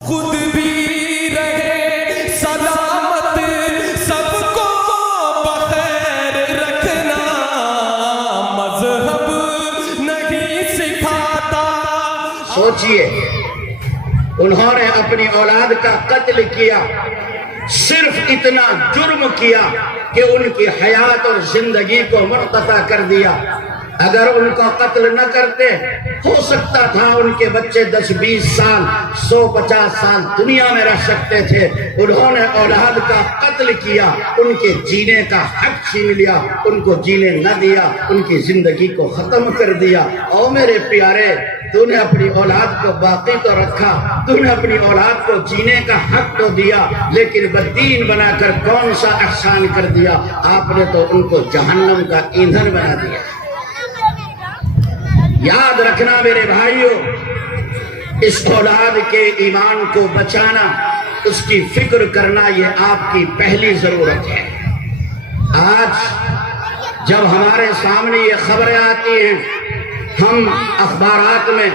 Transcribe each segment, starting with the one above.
خود بھی رہے سلامت، سب کو بخیر رکھنا، مذہب نہیں سکھاتا۔ سوچئے، انہوں نے اپنی اولاد کا قتل کیا، صرف اتنا جرم کیا کہ ان کی حیات اور زندگی کو منقطع کر دیا۔ اگر ان کو قتل نہ کرتے، ہو سکتا تھا ان کے بچے 10-20 سال 150 سال دنیا میں رہ سکتے تھے۔ انہوں نے اولاد کا قتل کیا، ان کے جینے کا حق چھین لیا، ان کو جینے نہ دیا، ان کی زندگی کو ختم کر دیا۔ او میرے پیارے، تو نے اپنی اولاد کو باقی تو رکھا، تو نے اپنی اولاد کو جینے کا حق تو دیا، لیکن بدین بنا کر کون سا احسان کر دیا؟ آپ نے تو ان کو جہنم کا ایندھن بنا دیا۔ یاد رکھنا میرے بھائیوں، اس اولاد کے ایمان کو بچانا، اس کی فکر کرنا، یہ آپ کی پہلی ضرورت ہے۔ آج جب ہمارے سامنے یہ خبریں آتی ہیں، ہم اخبارات میں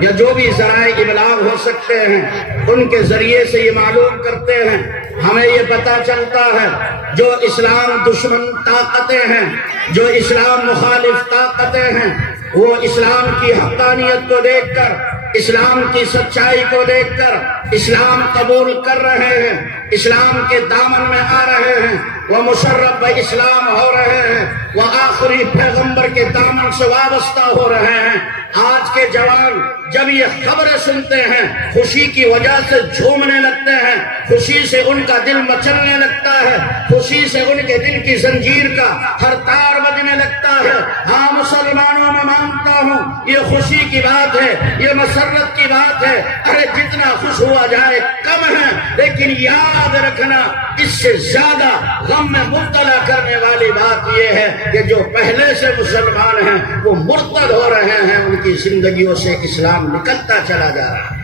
یا جو بھی ذرائع ابلاغ ہو سکتے ہیں ان کے ذریعے سے یہ معلوم کرتے ہیں، ہمیں یہ پتہ چلتا ہے جو اسلام دشمن طاقتیں ہیں، جو اسلام مخالف طاقتیں ہیں، وہ اسلام کی حقانیت کو دیکھ کر، اسلام کی سچائی کو دیکھ کر اسلام قبول کر رہے ہیں، اسلام کے دامن میں آ رہے ہیں، وہ مشرف اسلام ہو رہے ہیں، وہ آخری پیغمبر کے دامن سے وابستہ ہو رہے ہیں۔ آج کے جوان جب یہ خبریں سنتے ہیں، خوشی کی وجہ سے جھومنے لگتے ہیں، خوشی سے ان کا دل مچلنے لگتا ہے، خوشی سے ان کے دل کی زنجیر کا ہر تار بجنے لگتا ہے۔ ہاں مسلمانوں، میں مانتا ہوں یہ خوشی کی بات ہے، یہ مسرت کی بات ہے، ارے جتنا خوش ہوا جائے کم ہے، لیکن یاد رکھنا اس سے زیادہ غم میں مبتلا کرنے والی بات یہ ہے کہ جو پہلے سے مسلمان ہیں وہ مرتد ہو رہے ہیں، ان کی زندگیوں سے اسلام نکلتا چلا جا رہا ہے۔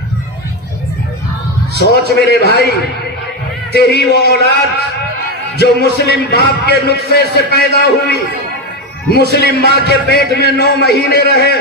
سوچ میرے بھائی، تیری وہ اولاد جو مسلم باپ کے نطفے سے پیدا ہوئی، مسلم ماں کے پیٹ میں 9 مہینے رہے،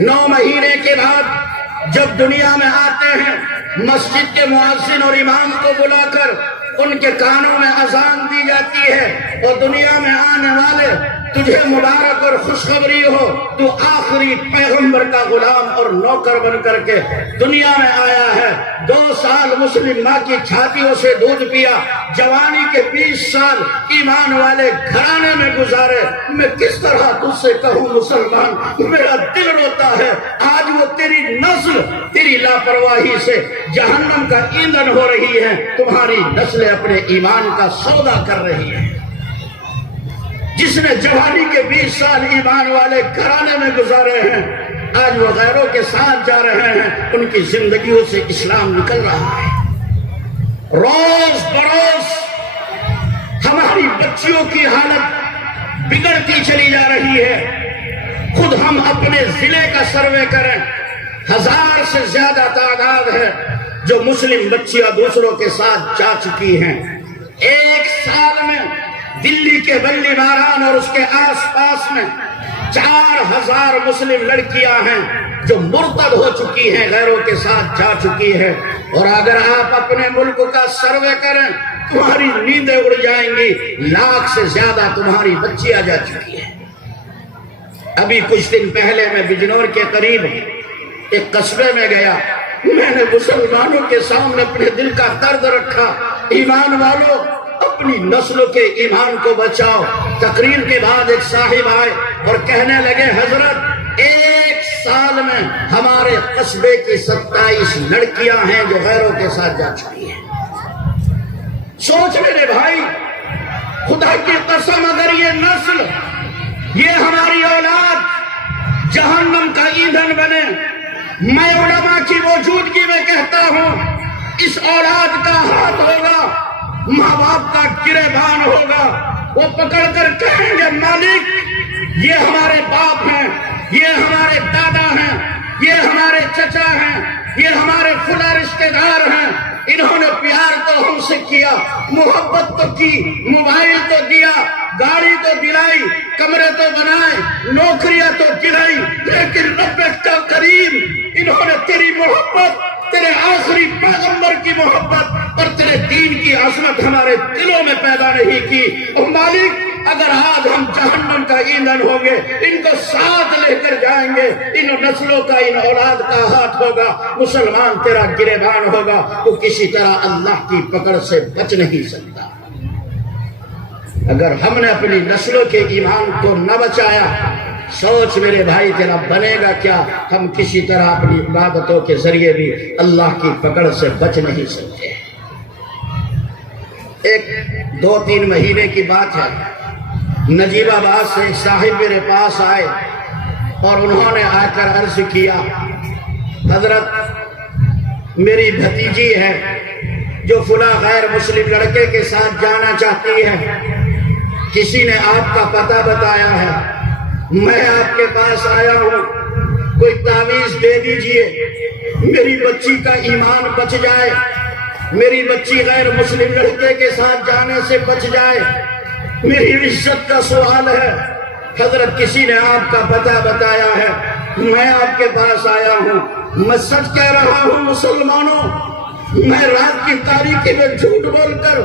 9 مہینے کے بعد جب دنیا میں آتے ہیں، مسجد کے مؤذن اور امام کو بلا کر ان کے کانوں میں اذان دی جاتی ہے، اور دنیا میں آنے والے تجھے مبارک اور خوشخبری ہو، تو آخری پیغمبر کا غلام اور نوکر بن کر کے دنیا میں آیا ہے۔ 2 سال مسلم ماں کی چھاتیوں سے دودھ پیا، جوانی کے 20 سال ایمان والے گھرانے میں گزارے۔ میں کس طرح تجھ سے کہوں مسلمان، میرا دل روتا ہے۔ آج وہ تیری نسل تیری لاپرواہی سے جہنم کا ایندھن ہو رہی ہے، تمہاری نسلیں اپنے ایمان کا سودا کر رہی ہیں۔ جس نے جوانی کے 20 سال ایمان والے گھرانے میں گزارے ہیں، آج وہ غیروں کے ساتھ جا رہے ہیں، ان کی زندگیوں سے اسلام نکل رہا ہے۔ روز بروز ہماری بچیوں کی حالت بگڑتی چلی جا رہی ہے۔ خود ہم اپنے ضلع کا سروے کریں، 1000 سے زیادہ تعداد ہے جو مسلم بچیاں دوسروں کے ساتھ جا چکی ہیں۔ 1 سال میں دلی کے بلی ماران اور اس کے آس پاس میں 4000 مسلم لڑکیاں ہیں جو مرتد ہو چکی ہیں، غیروں کے ساتھ جا چکی ہیں۔ اور اگر آپ اپنے ملک کا سروے کریں، تمہاری نیندیں اڑ جائیں گی، 1 لاکھ سے زیادہ تمہاری بچیاں جا چکی ہیں۔ ابھی کچھ دن پہلے میں بجنور کے قریب ایک قصبے میں گیا، میں نے مسلمانوں کے سامنے اپنے دل کا درد رکھا، ایمان والوں اپنی نسلوں کے ایمان کو بچاؤ۔ تقریر کے بعد ایک صاحب آئے اور کہنے لگے، حضرت 1 سال میں ہمارے قصبے کی 27 لڑکیاں ہیں جو غیروں کے ساتھ جا چکی ہیں۔ سوچ میرے بھائی، خدا کی قسم اگر یہ نسل، یہ ہماری اولاد جہنم کا ایندھن بنے، میں علماء کی موجودگی میں کہتا ہوں اس اولاد کا ہاتھ ہوگا، ماں باپ کا گریبان ہوگا، وہ پکڑ کر کہیں گے، مالک یہ ہمارے باپ ہیں، یہ ہمارے دادا ہیں، یہ ہمارے چچا ہیں، یہ ہمارے فلاں رشتہ دار ہیں، انہوں نے پیار تو ہم سے کیا، محبت تو کی، موبائل تو دیا، گاڑی تو دلائی، کمرے تو بنائے، نوکریاں تو دلائی، لیکن رب کا کریم انہوں نے تیری محبت تیرے آخری پیغمبر کی محبت اور تیرے دین کی عظمت ہمارے دلوں میں پیدا نہیں کی۔ اور مالک اگر آج ہم جہنم کا ایندھن ہوں گے، ان کو ساتھ لے کر جائیں گے، ان نسلوں کا، ان اولاد کا ہاتھ ہوگا، مسلمان تیرا گریبان ہوگا، تو کسی طرح اللہ کی پکڑ سے بچ نہیں سکتا۔ اگر ہم نے اپنی نسلوں کے ایمان کو نہ بچایا، سوچ میرے بھائی تیرا بنے گا کیا؟ ہم کسی طرح اپنی عبادتوں کے ذریعے بھی اللہ کی پکڑ سے بچ نہیں سکتے۔ ایک 2-3 مہینے کی بات ہے، نجیب آباد سے ایک صاحب میرے پاس آئے اور انہوں نے آ کر عرض کیا، حضرت میری بھتیجی ہے جو فلاں غیر مسلم لڑکے کے ساتھ جانا چاہتی ہے، کسی نے آپ کا پتہ بتایا ہے، میں آپ کے پاس آیا ہوں، کوئی تعویذ دے دیجئے، میری بچی کا ایمان بچ جائے، میری بچی غیر مسلم لڑکے کے ساتھ جانے سے بچ جائے، میری عزت کا سوال ہے۔ حضرت کسی نے آپ کا پتہ بتایا ہے، میں آپ کے پاس آیا ہوں، میں سچ کہہ رہا ہوں مسلمانوں، میں رات کی تاریکی میں جھوٹ بول کر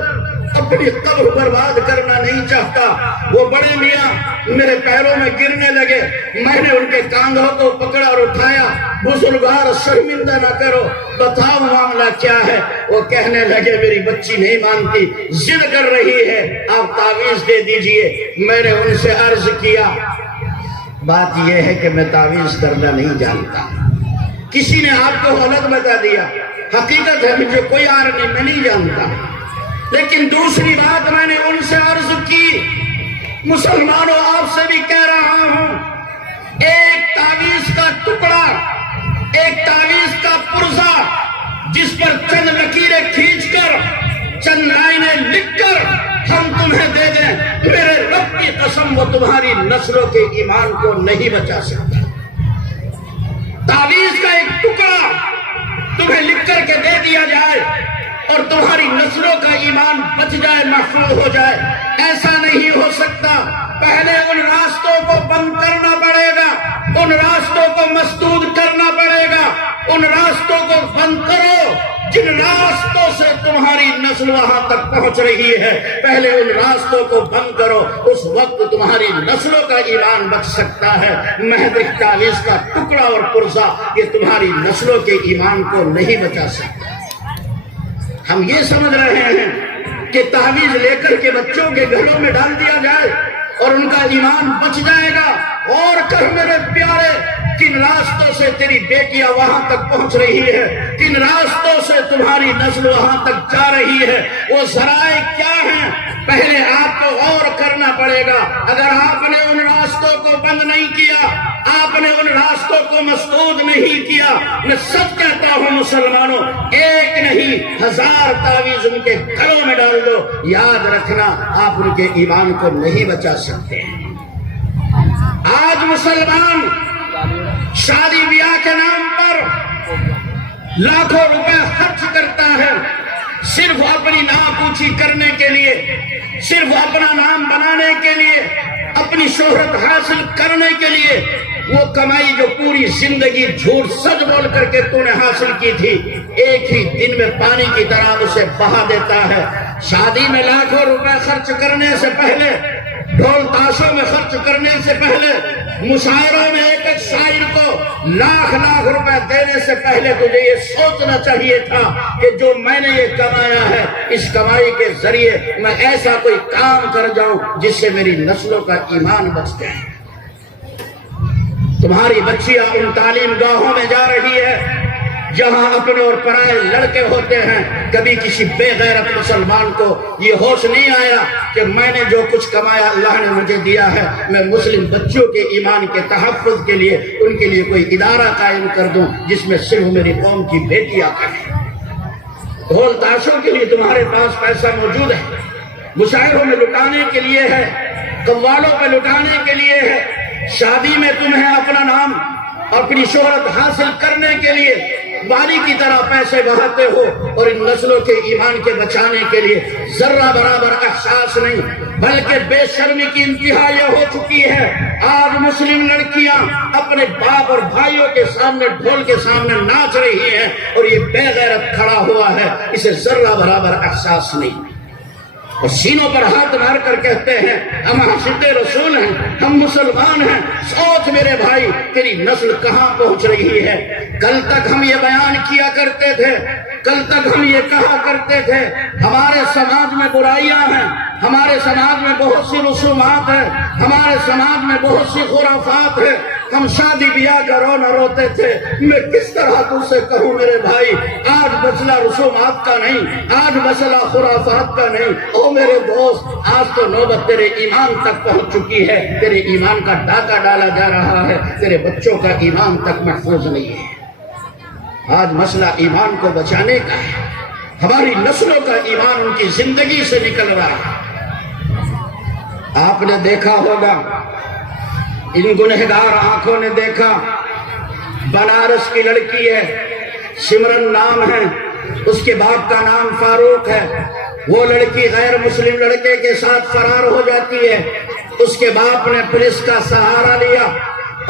اپنی قبر برباد کرنا نہیں چاہتا۔ وہ بڑے میاں میرے پیروں میں گرنے لگے، میں نے ان کے کاندھوں کو پکڑا اور اٹھایا، بزرگوار شرمندہ نہ کرو، بتاؤ معاملہ کیا ہے؟ وہ کہنے لگے میری بچی نہیں مانتی، ضد کر رہی ہے، آپ تعویذ دے دیجئے۔ میں نے ان سے عرض کیا، بات یہ ہے کہ میں تعویذ کرنا نہیں جانتا، کسی نے آپ کو غلط بتا دیا، حقیقت ہے مجھے کوئی آر نہیں، میں نہیں جانتا۔ لیکن دوسری بات میں نے ان سے عرض کی، مسلمانوں آپ سے بھی کہہ رہا ہوں، ایک تعویذ کا ٹکڑا، ایک تعویذ کا پرزہ جس پر چند لکیریں کھینچ کر، چند لائنیں لکھ کر ہم تمہیں دے دیں، میرے رب کی قسم وہ تمہاری نسلوں کے ایمان کو نہیں بچا سکتا۔ تعویذ کا ایک ٹکڑا تمہیں لکھ کر کے دے دیا جائے اور تمہاری نسلوں کا ایمان بچ جائے، محفوظ ہو جائے، ایسا نہیں ہو سکتا۔ پہلے ان راستوں کو بند کرنا پڑے گا، ان راستوں کو مسدود کرنا پڑے گا، ان راستوں کو بند کرو جن راستوں سے تمہاری نسل وہاں تک پہنچ رہی ہے، پہلے ان راستوں کو بند کرو، اس وقت تمہاری نسلوں کا ایمان بچ سکتا ہے۔ محض ایک تعویذ کا ٹکڑا اور پرزہ یہ تمہاری نسلوں کے ایمان کو نہیں بچا سکتا۔ ہم یہ سمجھ رہے ہیں کہ تعویذ لے کر کے بچوں کے گھروں میں ڈال دیا جائے اور ان کا ایمان بچ جائے گا۔ اور کر میرے پیارے، کن راستوں سے تیری بیٹیاں وہاں تک پہنچ رہی ہے، کن راستوں سے تمہاری نسل وہاں تک جا رہی ہے، وہ ذرائع کیا ہیں؟ پہلے آپ کو غور کرنا پڑے گا۔ اگر آپ نے ان راستوں کو بند نہیں کیا، آپ نے ان راستوں کو مسدود نہیں کیا، میں سچ کہتا ہوں مسلمانوں، ایک نہیں 1000 تعویذ ان کے گھروں میں ڈال دو، یاد رکھنا آپ ان کے ایمان کو نہیں بچا سکتے۔ آج مسلمان شادی بیاہ کے نام پر لاکھوں روپے خرچ کرتا ہے، صرف اپنی نام اونچی کرنے کے لیے، صرف اپنا نام بنانے کے لیے، اپنی شہرت حاصل کرنے کے لیے۔ وہ کمائی جو پوری زندگی جھوٹ سچ بول کر کے تو نے حاصل کی تھی، ایک ہی دن میں پانی کی طرح اسے بہا دیتا ہے۔ شادی میں لاکھوں روپے خرچ کرنے سے پہلے، ڈھول تاشوں میں خرچ کرنے سے پہلے، مشاعروں میں ایک ایک شاعر کو لاکھ روپے دینے سے پہلے تجھے یہ سوچنا چاہیے تھا کہ جو میں نے یہ کمایا ہے، اس کمائی کے ذریعے میں ایسا کوئی کام کر جاؤں جس سے میری نسلوں کا ایمان بچ جائے۔ تمہاری بچیاں ان تعلیم گاہوں میں جا رہی ہے جہاں اپنے اور پرائے لڑکے ہوتے ہیں۔ کبھی کسی بے غیرت مسلمان کو یہ ہوش نہیں آیا کہ میں نے جو کچھ کمایا اللہ نے مجھے دیا ہے، میں مسلم بچوں کے ایمان کے تحفظ کے لیے ان کے لیے کوئی ادارہ قائم کر دوں جس میں صرف میری قوم کی بیٹیاں پڑھیں۔ ڈھول تاشوں کے لیے تمہارے پاس پیسہ موجود ہے، مشاعروں میں لٹانے کے لیے ہے، قوالوں پہ لٹانے کے لیے ہے، شادی میں تمہیں اپنا نام اور اپنی شہرت حاصل کرنے کے لیے والی کی طرح پیسے بہاتے ہو، اور ان نسلوں کے ایمان کے بچانے کے لیے ذرہ برابر احساس نہیں، بلکہ بے شرمی کی انتہا یہ ہو چکی ہے۔ آج مسلم لڑکیاں اپنے باپ اور بھائیوں کے سامنے ڈھول کے سامنے ناچ رہی ہیں، اور یہ بے غیرت کھڑا ہوا ہے اسے ذرہ برابر احساس نہیں، اور سینوں پر ہاتھ مار کر کہتے ہیں ہم عاشق رسول ہیں، ہم مسلمان ہیں۔ سوچ میرے بھائی تیری نسل کہاں پہنچ رہی ہے۔ کل تک ہم یہ بیان کیا کرتے تھے، کل تک ہم یہ کہا کرتے تھے ہمارے سماج میں برائیاں ہیں، ہمارے سماج میں بہت سی رسومات ہیں، ہمارے سماج میں بہت سی خرافات ہیں، ہم شادی بیاہ کا رونا روتے تھے۔ میں کس طرح تم سے کہوں میرے بھائی، آج مسئلہ رسومات کا نہیں، آج مسئلہ خرافات کا نہیں، او میرے دوست، آج تو نوبت تیرے ایمان تک پہنچ چکی ہے، تیرے ایمان کا ڈاکہ ڈالا جا رہا ہے، تیرے بچوں کا ایمان تک محفوظ نہیں ہے۔ آج مسئلہ ایمان کو بچانے کا ہے، ہماری نسلوں کا ایمان ان کی زندگی سے نکل رہا ہے۔ آپ نے دیکھا ہوگا، ان گنہگار آنکھوں نے دیکھا، بنارس کی لڑکی ہے، سمرن نام ہے، اس کے باپ کا نام فاروق ہے، وہ لڑکی غیر مسلم لڑکے کے ساتھ فرار ہو جاتی ہے، اس کے باپ نے پولیس کا سہارا لیا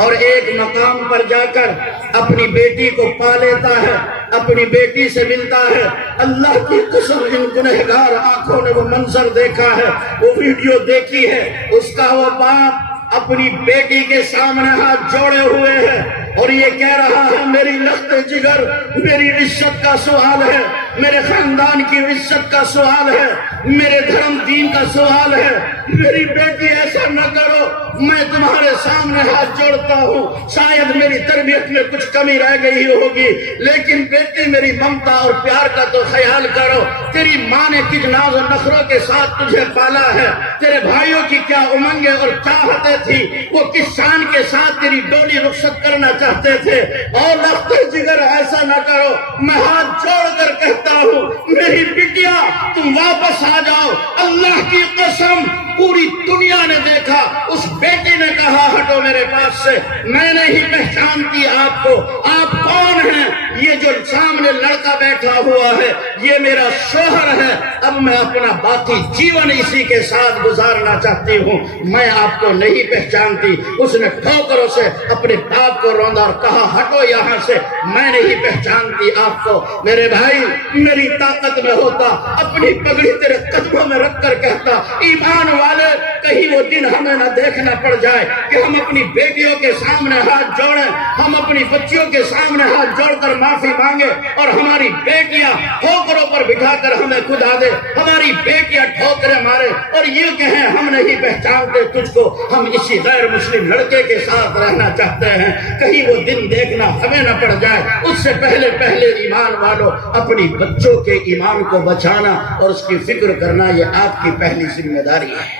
اور ایک مقام پر جا کر اپنی بیٹی کو پا لیتا ہے، اپنی بیٹی سے ملتا ہے۔ اللہ کی قسم ان گنہگار آنکھوں نے وہ منظر دیکھا ہے، وہ ویڈیو دیکھی ہے، اس کا وہ باپ اپنی بیٹی کے سامنے ہاتھ جوڑے ہوئے ہے اور یہ کہہ رہا ہے میری لخت جگر، میری عزت کا سوال ہے، میرے خاندان کی عزت کا سوال ہے، میرے دھرم دین کا سوال ہے، میری بیٹی ایسا نہ کرو، میں تمہارے سامنے ہاتھ جوڑتا ہوں۔ شاید میری تربیت میں کچھ کمی رہ گئی ہوگی، لیکن بیٹی میری ممتا اور پیار کا تو خیال کرو۔ تیری ماں نے کس ناز و نخروں کے ساتھ تجھے پالا ہے، تیرے بھائیوں کی کیا امنگیں اور چاہتیں تھی، وہ کس شان کے ساتھ تیری ڈولی رخصت کرنا چاہتے تھے، اور لخت جگر ایسا نہ کرو۔ میں ہاتھ جوڑ کر کہتا ہوں میری بیٹیا تم واپس آ جاؤ۔ اللہ کی قسم پوری دنیا نے دیکھا، اس بیٹی نے کہا ہٹو میرے پاس سے، میں نہیں پہچانتی آپ کو، آپ کون ہیں؟ یہ جو سامنے لڑکا بیٹھا ہوا ہے یہ میرا شوہر ہے، اب میں اپنا باقی جیون اسی کے ساتھ گزارنا چاہتی ہوں، میں آپ کو نہیں پہچانتی۔ اس نے ٹھوکروں سے اپنے باپ کو روندا اور کہا ہٹو یہاں سے، میں نہیں پہچانتی آپ کو۔ میرے بھائی میری طاقت میں ہوتا اپنی پگڑی تیرے قدموں میں رکھ کر کہتا ایمان والے کہیں وہ دن ہمیں نہ دیکھنا پڑ جائے کہ ہم اپنی بیٹیوں کے سامنے ہاتھ جوڑیں، ہم اپنی بچیوں کے سامنے ہاتھ جوڑ کر معافی مانگے اور ہماری بیٹیاں ٹھوکروں پر بٹھا کر ہمیں خدا دے، ہماری بیٹیاں ٹھوکریں مارے اور یہ کہیں ہم نہیں پہچانتے تجھ کو، ہم اسی غیر مسلم لڑکے کے ساتھ رہنا چاہتے ہیں۔ کہیں وہ دن دیکھنا ہمیں نہ پڑ جائے۔ اس سے پہلے ایمان والوں اپنی بچوں کے ایمان کو بچانا اور اس کی فکر کرنا یہ آپ کی پہلی ذمہ داری ہے۔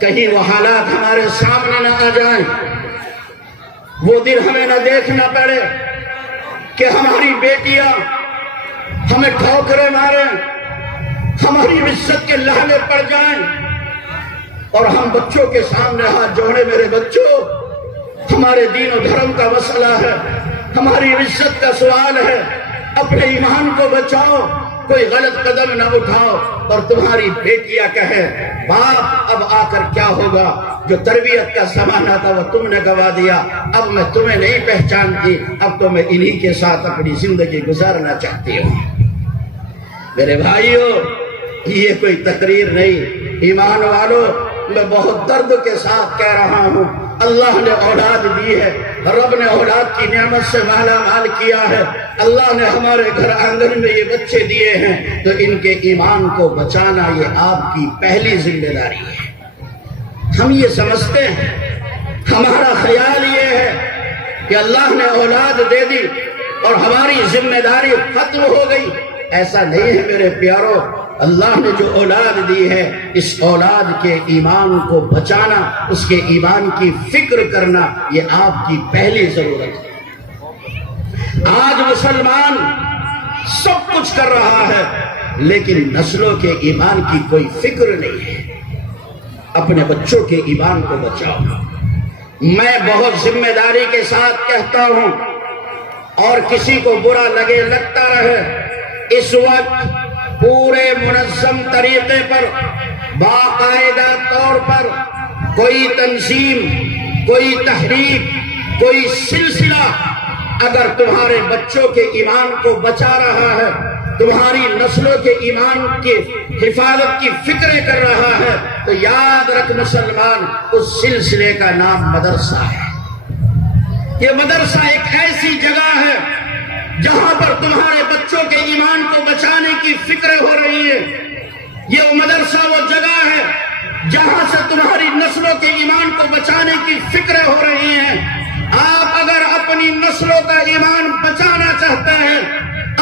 کہیں وہ حالات ہمارے سامنے نہ آ جائیں، وہ دن ہمیں نہ دیکھنا پڑے کہ ہماری بیٹیاں ہمیں ٹھوکریں ماریں، ہماری عزت کے لہلے پڑ جائیں اور ہم بچوں کے سامنے ہاتھ جوڑے۔ میرے بچوں، ہمارے دین و دھرم کا مسئلہ ہے، ہماری عزت کا سوال ہے، اپنے ایمان کو بچاؤ، کوئی غلط قدم نہ اٹھاؤ۔ اور تمہاری بیٹیاں کہے باپ اب آ کر کیا ہوگا، جو تربیت کا زمانہ تھا وہ تم نے گوا دیا، اب میں تمہیں نہیں پہچانتی، اب تو میں انہی کے ساتھ اپنی زندگی گزارنا چاہتی ہوں۔ میرے بھائیوں یہ کوئی تقریر نہیں، ایمان والوں میں بہت درد کے ساتھ کہہ رہا ہوں، اللہ نے اولاد دی ہے، رب نے اولاد کی نعمت سے مالا مال کیا ہے، اللہ نے ہمارے گھر آنگن میں یہ بچے دیے ہیں، تو ان کے ایمان کو بچانا یہ آپ کی پہلی ذمہ داری ہے۔ ہم یہ سمجھتے ہیں، ہمارا خیال یہ ہے کہ اللہ نے اولاد دے دی اور ہماری ذمہ داری ختم ہو گئی، ایسا نہیں ہے میرے پیاروں۔ اللہ نے جو اولاد دی ہے، اس اولاد کے ایمان کو بچانا، اس کے ایمان کی فکر کرنا یہ آپ کی پہلی ضرورت ہے۔ آج مسلمان سب کچھ کر رہا ہے لیکن نسلوں کے ایمان کی کوئی فکر نہیں ہے۔ اپنے بچوں کے ایمان کو بچاؤ۔ میں بہت ذمہ داری کے ساتھ کہتا ہوں اور کسی کو برا لگے لگتا رہے، اس وقت پورے منظم طریقے پر باقاعدہ طور پر کوئی تنظیم، کوئی تحریک، کوئی سلسلہ اگر تمہارے بچوں کے ایمان کو بچا رہا ہے تمہاری نسلوں کے ایمان کی حفاظت کی فکریں کر رہا ہے تو یاد رکھ مسلمان، اس سلسلے کا نام مدرسہ ہے۔ یہ مدرسہ ایک ایسی جگہ ہے جہاں پر تمہارے بچوں کے ایمان کو بچانے کی فکریں ہو رہی ہیں۔ یہ مدرسہ وہ جگہ ہے جہاں سے تمہاری نسلوں کے ایمان کو بچانے کی فکریں ہو رہی ہیں۔ آپ اگر اپنی نسلوں کا ایمان بچانا چاہتے ہیں،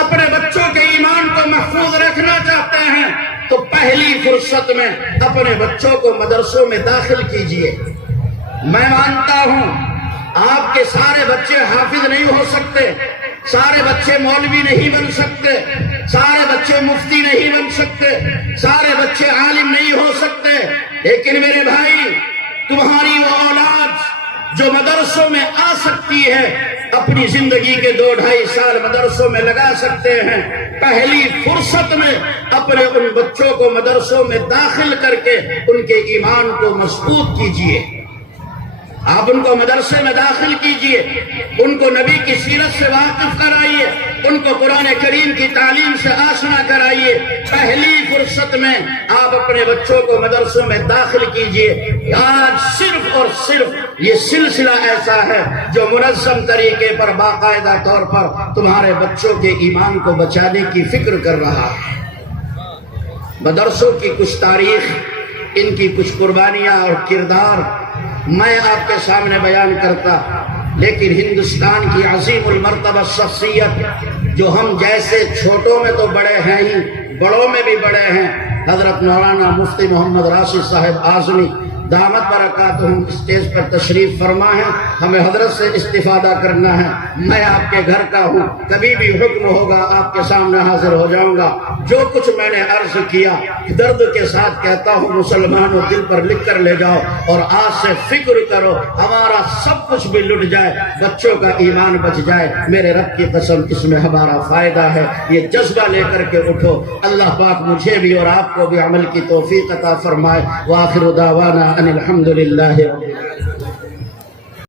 اپنے بچوں کے ایمان کو محفوظ رکھنا چاہتے ہیں، تو پہلی فرصت میں اپنے بچوں کو مدرسوں میں داخل کیجئے۔ میں مانتا ہوں آپ کے سارے بچے حافظ نہیں ہو سکتے، سارے بچے مولوی نہیں بن سکتے، سارے بچے مفتی نہیں بن سکتے، سارے بچے عالم نہیں ہو سکتے، لیکن میرے بھائی، تمہاری وہ اولاد جو مدرسوں میں آ سکتی ہے، اپنی زندگی کے 2-2.5 سال مدرسوں میں لگا سکتے ہیں۔ پہلی فرصت میں اپنے ان بچوں کو مدرسوں میں داخل کر کے ان کے ایمان کو مضبوط کیجئے۔ آپ ان کو مدرسے میں داخل کیجئے، ان کو نبی کی سیرت سے واقف کرائیے، ان کو قرآن کریم کی تعلیم سے آشنا کرائیے۔ پہلی فرصت میں آپ اپنے بچوں کو مدرسوں میں داخل کیجئے۔ آج صرف اور صرف یہ سلسلہ ایسا ہے جو منظم طریقے پر باقاعدہ طور پر تمہارے بچوں کے ایمان کو بچانے کی فکر کر رہا ہے۔ مدرسوں کی کچھ تاریخ، ان کی کچھ قربانیاں اور کردار میں آپ کے سامنے بیان کرتا، لیکن ہندوستان کی عظیم المرتبہ شخصیت جو ہم جیسے چھوٹوں میں تو بڑے ہیں ہی، بڑوں میں بھی بڑے ہیں، حضرت مولانا مفتی محمد راشد صاحب اعظمی دامت برکاتہم اسٹیج پر تشریف فرما ہے۔ ہمیں حضرت سے استفادہ کرنا ہے۔ میں آپ کے گھر کا ہوں، کبھی بھی حکم ہوگا آپ کے سامنے حاضر ہو جاؤں گا۔ جو کچھ میں نے عرض کیا درد کے ساتھ کہتا ہوں، مسلمانوں دل پر لکھ کر لے جاؤ اور آج سے فکر کرو ہمارا سب کچھ بھی لٹ جائے، بچوں کا ایمان بچ جائے، میرے رب کی قسم اس میں ہمارا فائدہ ہے۔ یہ جذبہ لے کر کے اٹھو۔ اللہ پاک مجھے بھی اور آپ کو بھی عمل کی توفیق عطا فرمائے۔ وآخر دعوانا ان الحمد للہ رب العالمین۔